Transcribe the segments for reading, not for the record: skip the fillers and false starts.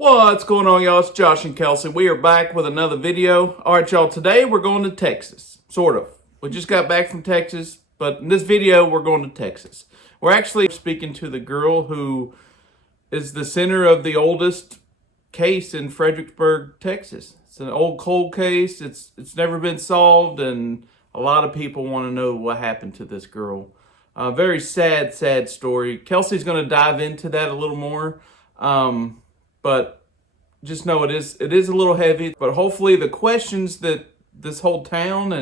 What's going on, y'all? It's Josh and Kelsey. We are back with another video. All right, y'all, today we're going to Texas. Sort of. We just got back from Texas, but in this video, we're going to Texas. We're actually speaking to the girl who is the center of the oldest case in Fredericksburg, Texas. It's an old cold case. It's never been solved, and a lot of people want to know what happened to this girl. Very sad story. Kelsey's going to dive into that a little more. But just know it is a little heavy. But hopefully the questions that this whole town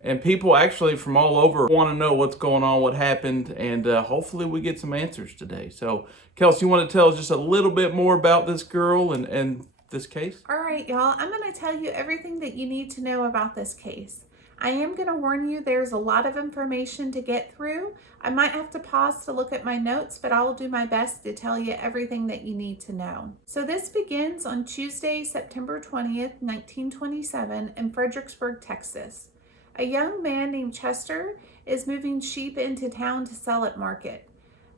and people actually from all over want to know what's going on, what happened, and hopefully we get some answers today. So, Kelsey, you want to tell us just a little bit more about this girl and this case? All right, y'all. I'm going to tell you everything that you need to know about this case. I am going to warn you there's a lot of information to get through. I might have to pause to look at my notes, but I will do my best to tell you everything that you need to know. So this begins on Tuesday, September 20th, 1927 in Fredericksburg, Texas. A young man named Chester is moving sheep into town to sell at market.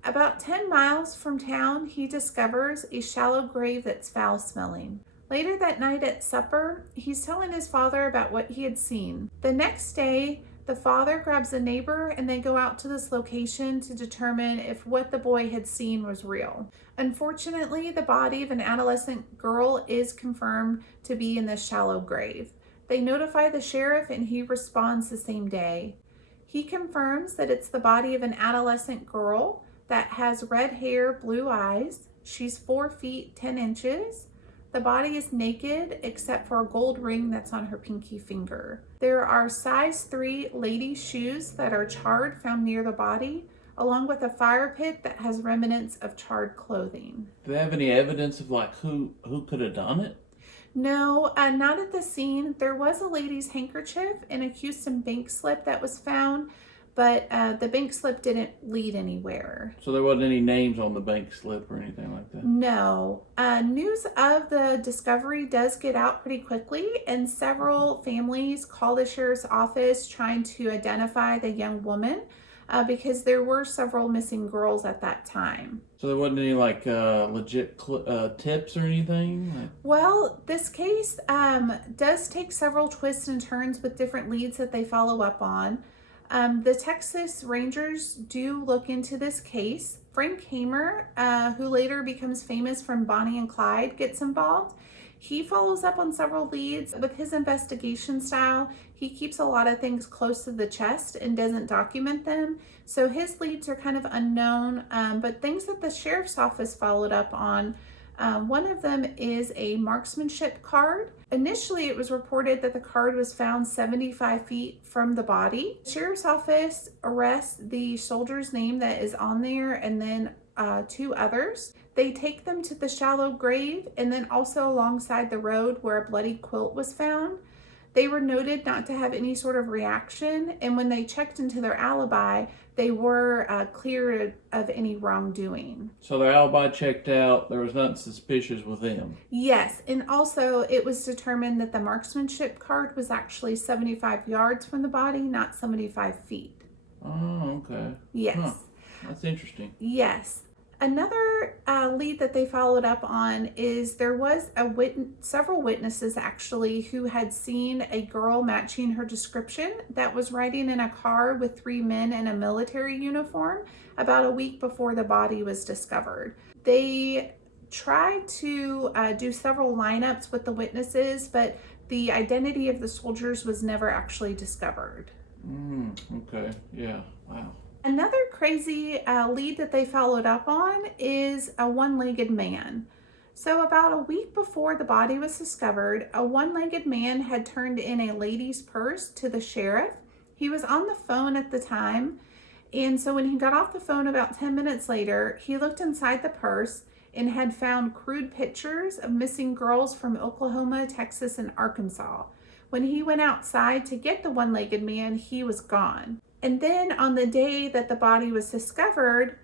About 10 miles from town, he discovers a shallow grave that's foul-smelling. Later that night at supper, he's telling his father about what he had seen. The next day, the father grabs a neighbor and they go out to this location to determine if what the boy had seen was real. Unfortunately, the body of an adolescent girl is confirmed to be in this shallow grave. They notify the sheriff and he responds the same day. He confirms that it's the body of an adolescent girl that has red hair, blue eyes. She's 4 feet 10 inches. The body is naked except for a gold ring that's on her pinky finger. There are size 3 ladies' shoes that are charred found near the body, along with a fire pit that has remnants of charred clothing. Do they have any evidence of who could have done it? No, not at the scene. There was a lady's handkerchief and a Houston bank slip that was found, but the bank slip didn't lead anywhere. So there wasn't any names on the bank slip or anything like that? No. News of the discovery does get out pretty quickly, and several families call the sheriff's office trying to identify the young woman because there were several missing girls at that time. So there wasn't any legit tips or anything? Well, this case does take several twists and turns with different leads that they follow up on. The Texas Rangers do look into this case. Frank Hamer, who later becomes famous from Bonnie and Clyde, gets involved. He follows up on several leads. With his investigation style, he keeps a lot of things close to the chest and doesn't document them. So his leads are kind of unknown, but things that the sheriff's office followed up on. One of them is a marksmanship card. Initially, it was reported that the card was found 75 feet from the body. The sheriff's office arrests the soldier's name that is on there and then 2 others. They take them to the shallow grave and then also alongside the road where a bloody quilt was found. They were noted not to have any sort of reaction, and when they checked into their alibi, they were cleared of any wrongdoing. So their alibi checked out. There was nothing suspicious with them. Yes, and also it was determined that the marksmanship card was actually 75 yards from the body, not 75 feet. Oh, okay. Yes. Huh. That's interesting. Yes. Another lead that they followed up on is there was several witnesses actually who had seen a girl matching her description that was riding in a car with 3 men in a military uniform about a week before the body was discovered. They tried to do several lineups with the witnesses, but the identity of the soldiers was never actually discovered. Okay. Yeah. Wow. Another crazy lead that they followed up on is a one-legged man. So about a week before the body was discovered, a one-legged man had turned in a lady's purse to the sheriff. He was on the phone at the time, and so when he got off the phone about 10 minutes later, he looked inside the purse and had found crude pictures of missing girls from Oklahoma, Texas, and Arkansas. When he went outside to get the one-legged man, he was gone. And then on the day that the body was discovered,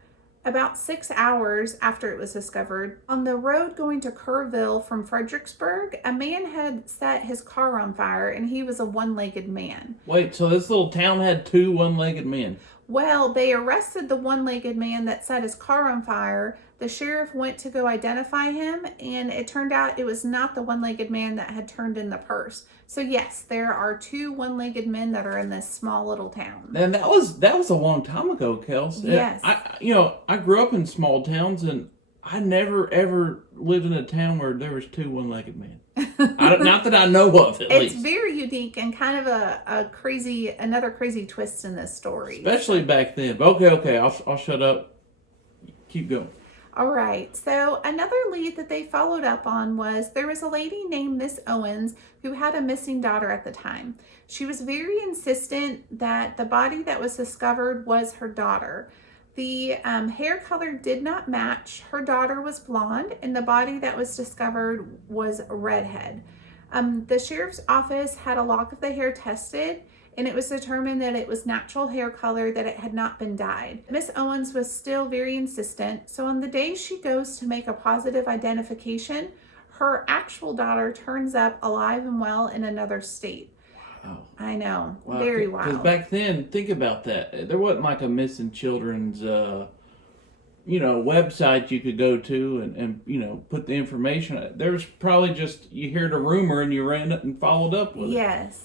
about 6 hours after it was discovered, on the road going to Kerrville from Fredericksburg, a man had set his car on fire and he was a one-legged man. Wait, so this little town had 2 one-legged men? Well, they arrested the one-legged man that set his car on fire. The sheriff went to go identify him, and it turned out it was not the one-legged man that had turned in the purse. So yes, there are 2 one-legged men that are in this small little town. And that was a long time ago, Kels. Yes. I grew up in small towns, and I never ever lived in a town where there was 2 one-legged men. Not that I know of, at least. It's very unique and kind of another crazy twist in this story. Especially back then. Okay, I'll shut up. Keep going. All right, so another lead that they followed up on was there was a lady named Miss Owens who had a missing daughter at the time. She was very insistent that the body that was discovered was her daughter. The hair color did not match. Her daughter was blonde, and the body that was discovered was a redhead. The sheriff's office had a lock of the hair tested, and it was determined that it was natural hair color, that it had not been dyed. Miss Owens was still very insistent, so on the day she goes to make a positive identification, her actual daughter turns up alive and well in another state. Wow. I know. Wow. Very wild. Because back then, think about that. There wasn't like a missing children's, website you could go to and put the information. There was probably just, you heard a rumor and you ran it and followed up with it. Yes.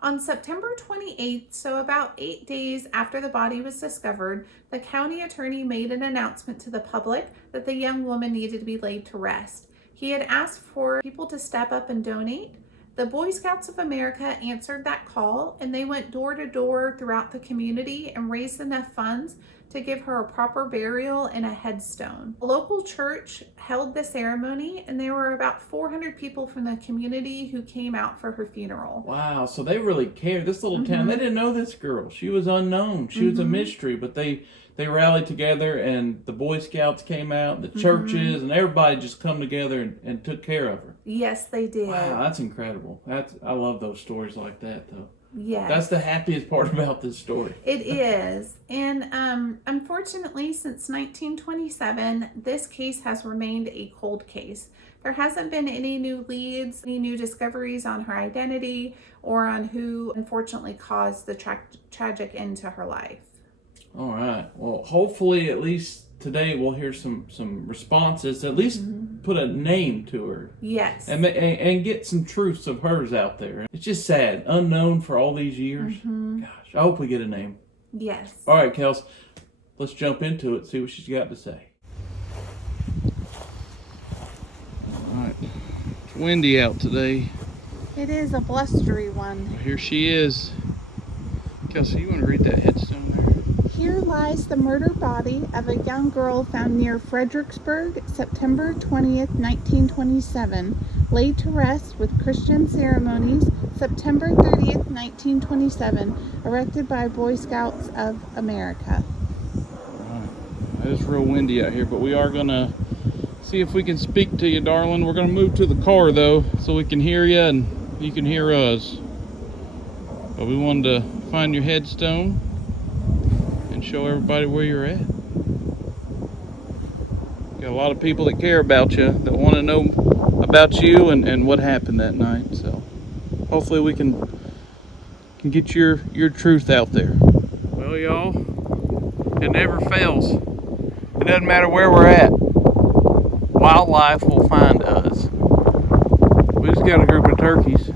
On September 28th, so about 8 days after the body was discovered, the county attorney made an announcement to the public that the young woman needed to be laid to rest. He had asked for people to step up and donate. The Boy Scouts of America answered that call, and they went door to door throughout the community and raised enough funds to give her a proper burial and a headstone. A local church held the ceremony, and there were about 400 people from the community who came out for her funeral. Wow, so they really cared. This little town, they didn't know this girl. She was unknown. She was a mystery, but they rallied together, and the Boy Scouts came out, the churches, and everybody just come together and took care of her. Yes, they did. Wow, that's incredible. I love those stories like that, though. Yes. That's the happiest part about this story. It is. And unfortunately, since 1927, this case has remained a cold case. There hasn't been any new leads, any new discoveries on her identity, or on who unfortunately caused the tragic end to her life. All right. Well, hopefully at least today we'll hear some responses, at least put a name to her. Yes. And get some truths of hers out there. It's just sad. Unknown for all these years. Gosh, I hope we get a name. Yes. All right, Kels. Let's jump into it, see what she's got to say. All right. It's windy out today. It is a blustery one. Here she is. Kelsey, you want to read that headstone there? Here lies the murdered body of a young girl found near Fredericksburg, September 20th, 1927, laid to rest with Christian ceremonies, September 30th, 1927, erected by Boy Scouts of America. Alright, it's real windy out here, but we are going to see if we can speak to you, darling. We're going to move to the car, though, so we can hear you and you can hear us. But we wanted to find your headstone and show everybody where you're at. Got a lot of people that care about you, that want to know about you and what happened that night. So hopefully we can get your truth out there. Well, y'all, it never fails. It doesn't matter where we're at. Wildlife will find us. We just got a group of turkeys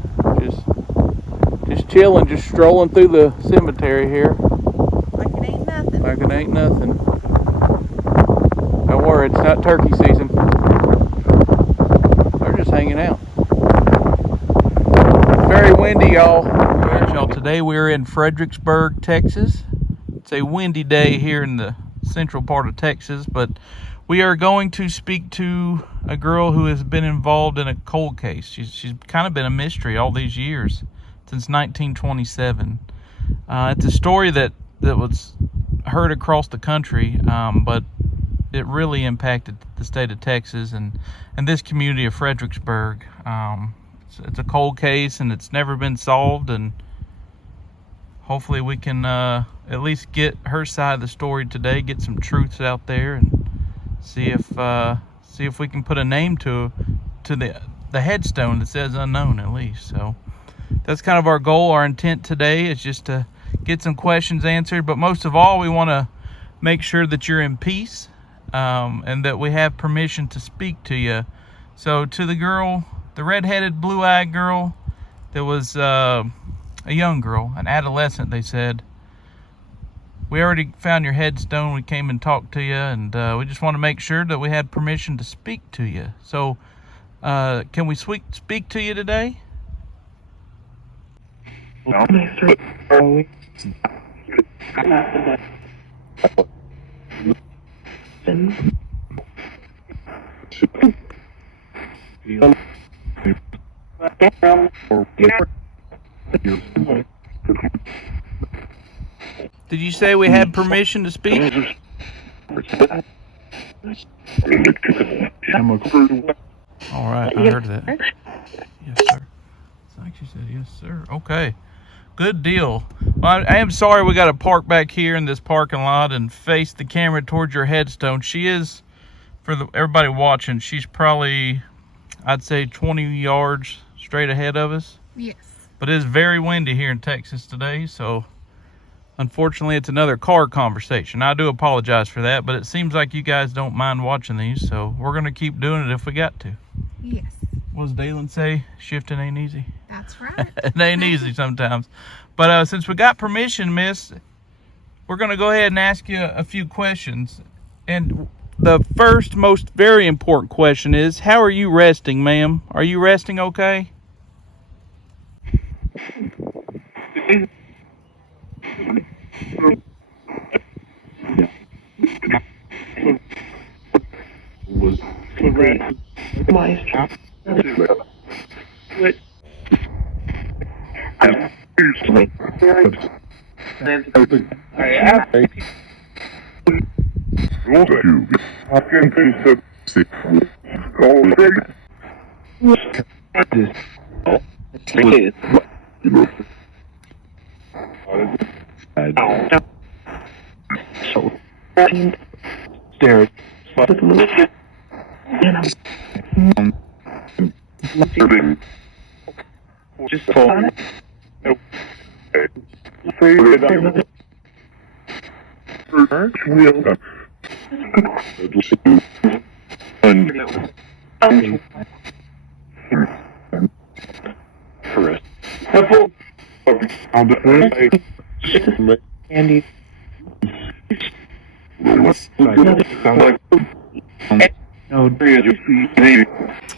just chilling, just strolling through the cemetery here. Like it ain't nothing. Like it ain't nothing. Don't worry, it's not turkey season. They're just hanging out. Very windy, y'all. Alright, y'all, today we're in Fredericksburg, Texas. It's a windy day here in the central part of Texas, but we are going to speak to a girl who has been involved in a cold case. She's kind of been a mystery all these years, since 1927. It's a story that was heard across the country, but it really impacted the state of Texas and this community of Fredericksburg. It's a cold case and it's never been solved, and hopefully we can at least get her side of the story today, get some truths out there, and see if we can put a name to the headstone that says unknown, at least. So that's kind of our goal. Our intent today is just to get some questions answered. But most of all, we want to make sure that you're in peace, and that we have permission to speak to you. So to the girl, the redheaded, blue-eyed girl that was a young girl, an adolescent, they said, we already found your headstone. We came and talked to you, and we just want to make sure that we had permission to speak to you. So can we speak to you today? Did you say we had permission to speak? All right, I heard that. Yes, sir. It's like she said, yes, sir. Okay, good deal. Well, I am sorry we got to park back here in this parking lot and face the camera towards your headstone. She is, for everybody watching, she's probably, I'd say, 20 yards straight ahead of us. Yes. But it is very windy here in Texas today, so unfortunately it's another car conversation. I do apologize for that, but it seems like you guys don't mind watching these, so we're going to keep doing it if we got to. Yes. What does Dalen say? Shifting ain't easy. That's right. It ain't easy sometimes. But since we got permission, miss, we're going to go ahead and ask you a few questions. And the first, most very important question is, how are you resting, ma'am? Are you resting okay?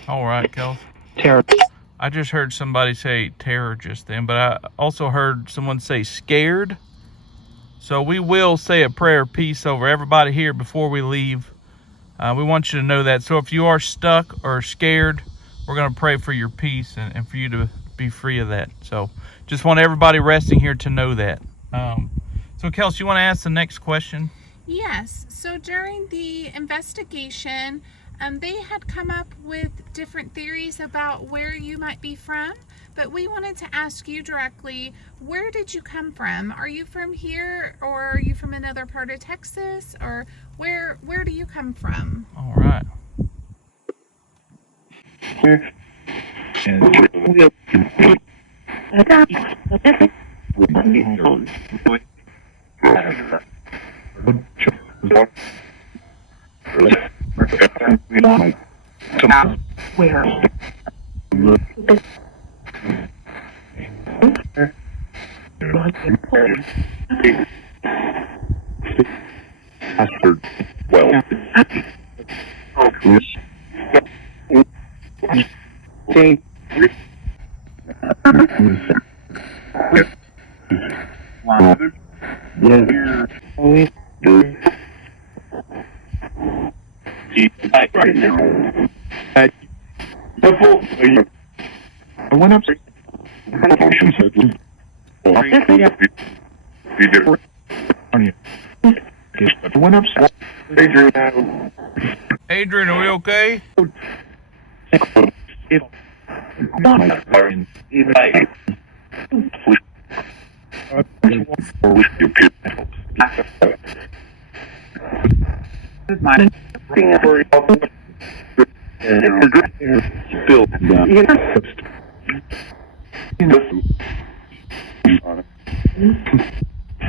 All right, Kel. Terror. I just heard somebody say terror just then, but I also heard someone say scared. So we will say a prayer of peace over everybody here before we leave. We want you to know that. So if you are stuck or scared, we're going to pray for your peace and for you to be free of that. So just want everybody resting here to know that. So Kelsey, you want to ask the next question? Yes. So during the investigation, they had come up with different theories about where you might be from, but we wanted to ask you directly, where did you come from? Are you from here, or are you from another part of Texas, or where do you come from? All right. I went up. Adrian, are we okay?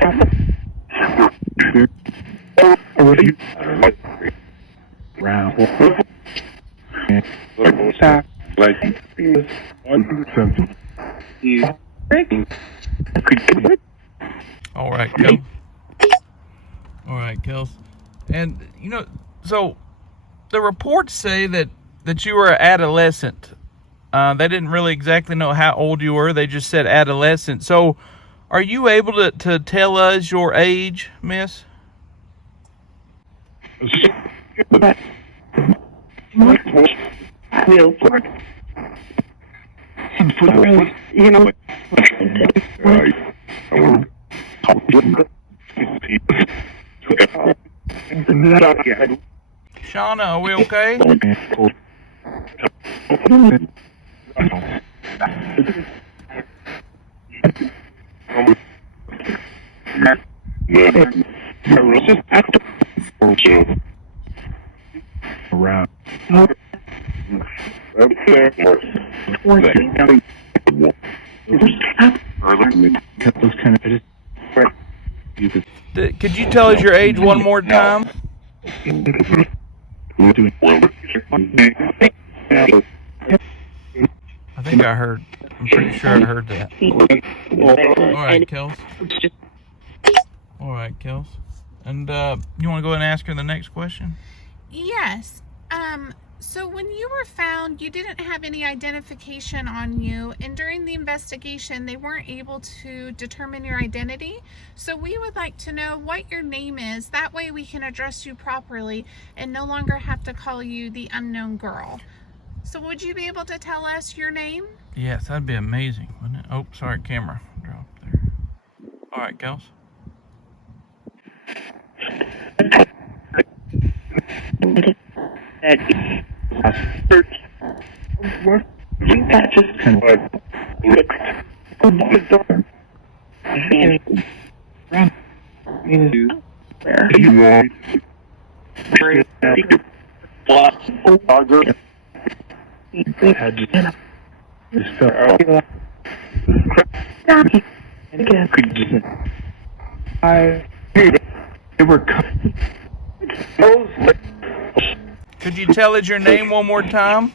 All right, Kel. All right, Kels. And so the reports say that you were an adolescent. They didn't really exactly know how old you were. They just said adolescent. So, are you able to tell us your age, Miss? Shauna, are we okay? Around. Could you tell us your age one more time? I think I heard. I'm pretty sure I heard that. All right, Kels. All right, Kels. And you want to go ahead and ask her the next question? Yes. So when you were found, you didn't have any identification on you, and during the investigation, they weren't able to determine your identity. So we would like to know what your name is. That way we can address you properly and no longer have to call you the unknown girl. So would you be able to tell us your name? Yes, that'd be amazing, wouldn't it? Oh, sorry, camera dropped there. All right, Kels. Could you tell us your name one more time?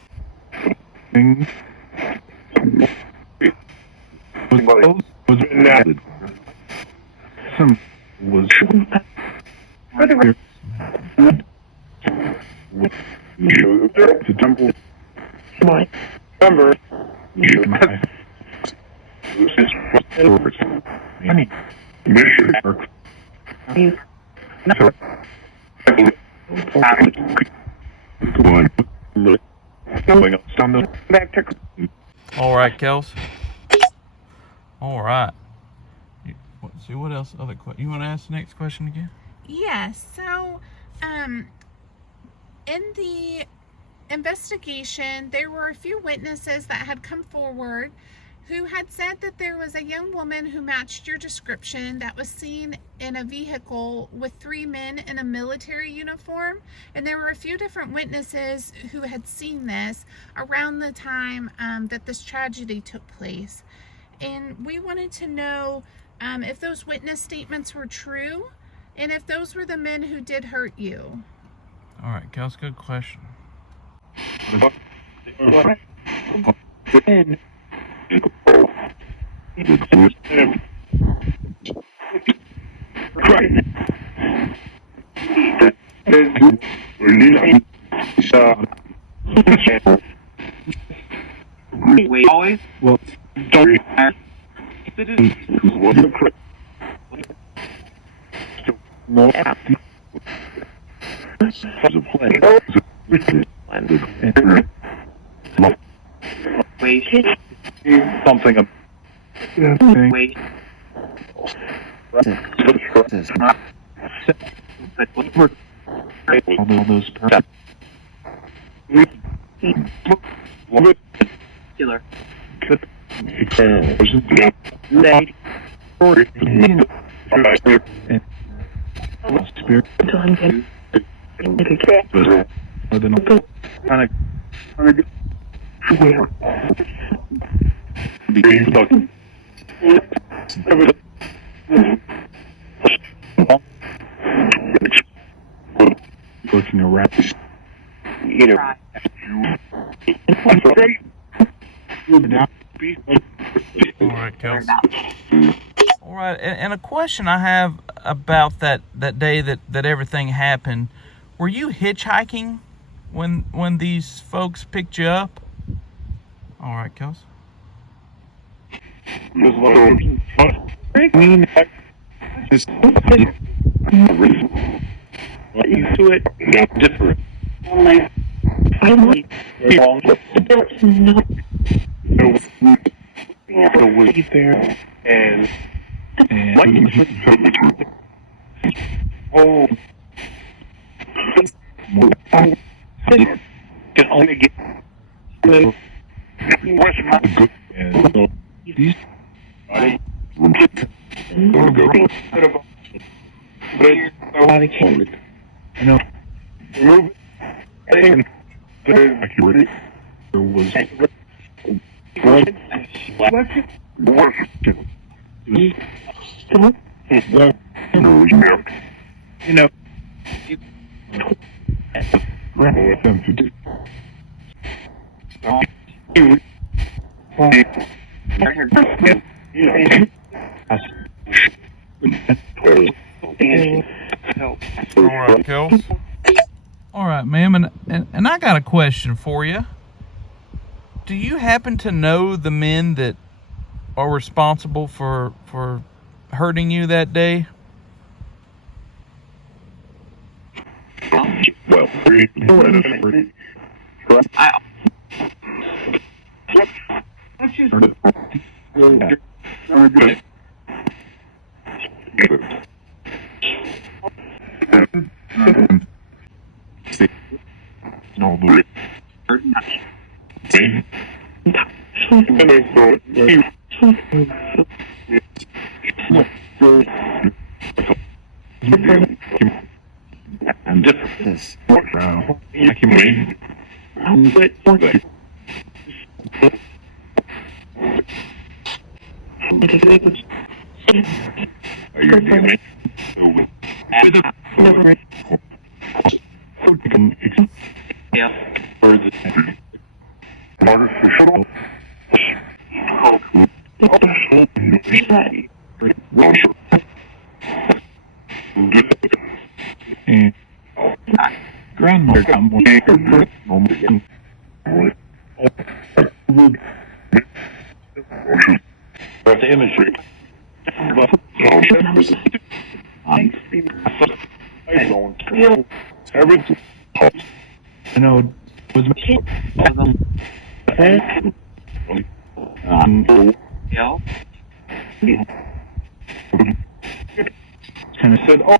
All right, Kels. All right. Let's see what else. Other question. You want to ask the next question again? Yes. So, in the investigation, there were a few witnesses that had come forward who had said that there was a young woman who matched your description that was seen in a vehicle with 3 men in a military uniform. And there were a few different witnesses who had seen this around the time that this tragedy took place. And we wanted to know if those witness statements were true and if those were the men who did hurt you. All right, Kels, good question. Well, something. Wait. All those killer. walking around. You know. All right, Kelsey. All right, and a question I have about that day that everything happened. Were you hitchhiking when these folks picked you up? All right, Kelsey. Into it, different. There and oh, can only get what's my good and so these I know move and accurate there was you know All right, Kels. All right, ma'am, and I got a question for you. Do you happen to know the men that are responsible for hurting you that day? Well, I'm different. I can wait. Are you doing it? Artificial. Grandma, come with the imagery. I know it was and I said, oh,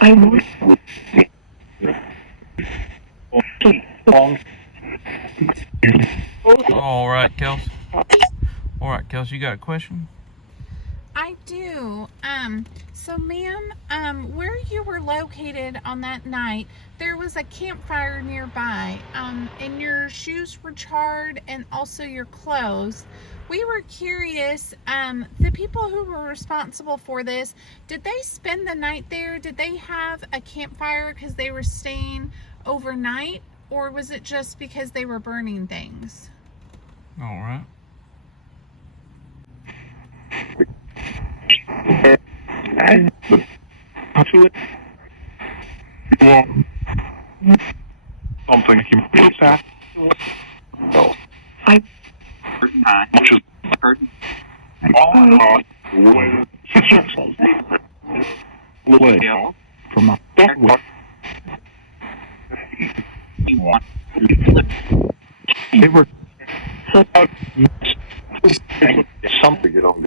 I know. All right, Kels. All right, Kels, you got a question? I do. So ma'am, where you were located on that night, there was a campfire nearby, and your shoes were charred and also your clothes. We were curious, the people who were responsible for this, did they spend the night there? Did they have a campfire because they were staying overnight, or was it just because they were burning things? All right. Something can be that. I much as away from my what they were something get on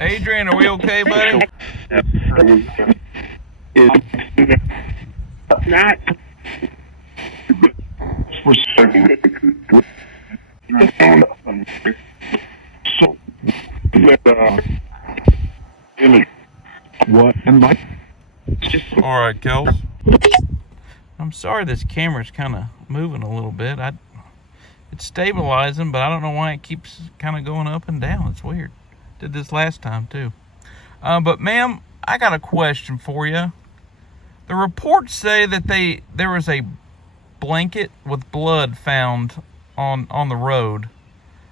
Adrian, are we okay, buddy? not for second. So, what and like just All right, Kels. I'm sorry this camera's kind of moving a little bit. It's stabilizing, but I don't know why it keeps kind of going up and down. It's weird. Did this last time too. But ma'am, I got a question for you. The reports say that there was a blanket with blood found on the road,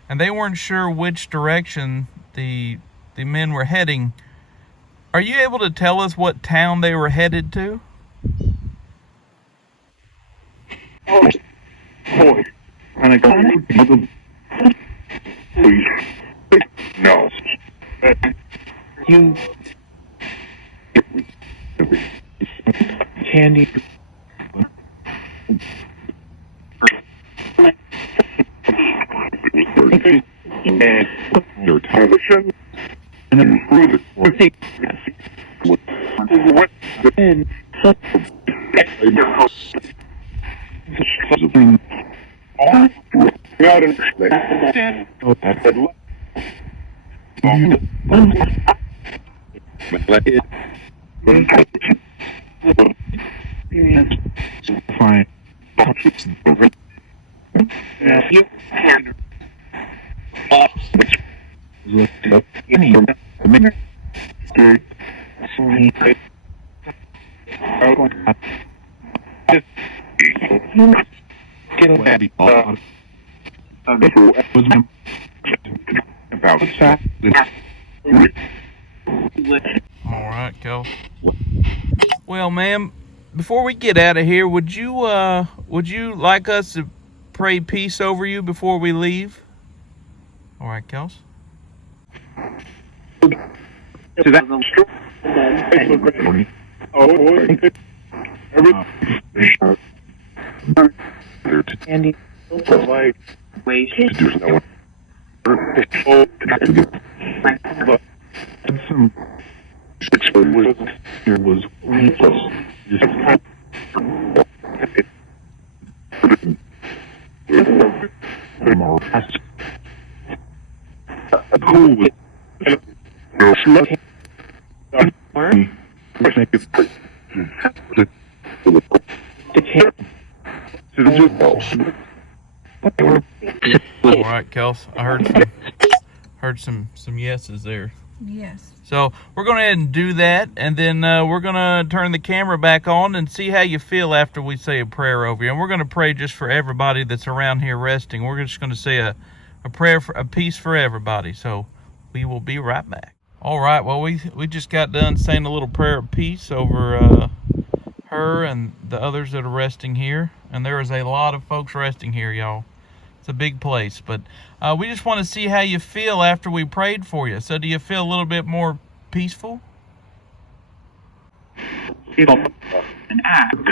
and they weren't sure which direction the men were heading. Are you able to tell us what town they were headed to? boy. And I got please. No. You candy. And your television and improve it. What in fine. You can All right, Kel. Well, ma'am, before we get out of here, would you like us to pray peace over you before we leave? All right, Kels. to that Andy like ways to do so. Some here was All right, Kels. I heard some yeses there. Yes. So we're going to go ahead and do that, and then we're going to turn the camera back on and see how you feel after we say a prayer over you. And we're going to pray just for everybody that's around here resting. We're just going to say a prayer for a peace for everybody. So we will be right back. All right. Well, we just got done saying a little prayer of peace over her and the others that are resting here. And there is a lot of folks resting here, y'all. It's a big place, but we just want to see how you feel after we prayed for you. So do you feel a little bit more peaceful? An act.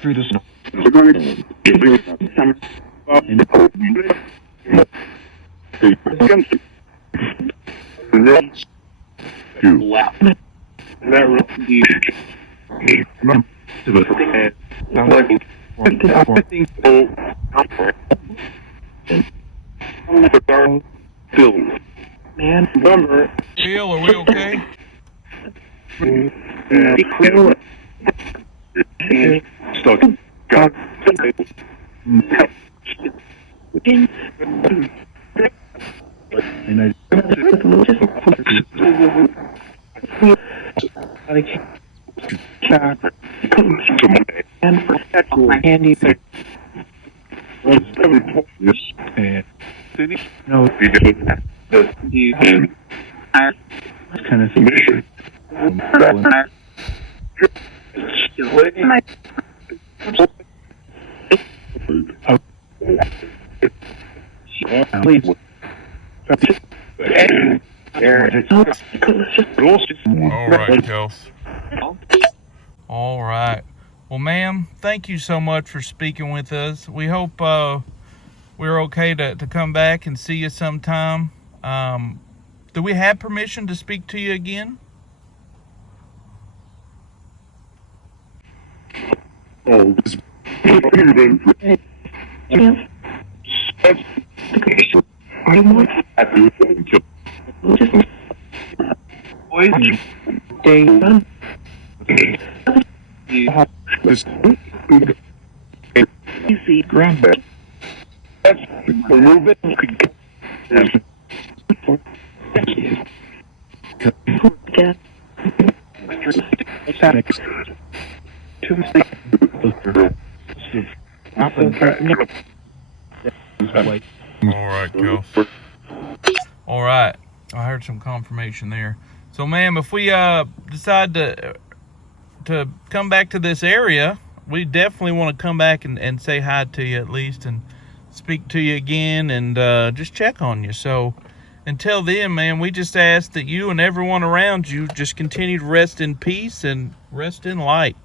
Through the snow. We're going to some Bill, are we okay? Stuck. God. And and protect my handy thing. No, kind of mission. Please. right, Kels. All right. Well, ma'am, thank you so much for speaking with us. We hope we're okay to come back and see you sometime. Do we have permission to speak to you again? Oh, this easy granddad. That's a little bit. All right, Kel. All right. I heard some confirmation there. So, ma'am, if we decide to come back to this area, we definitely want to come back and say hi to you at least and speak to you again and just check on you. So, until then, man, we just ask that you and everyone around you just continue to rest in peace and rest in light.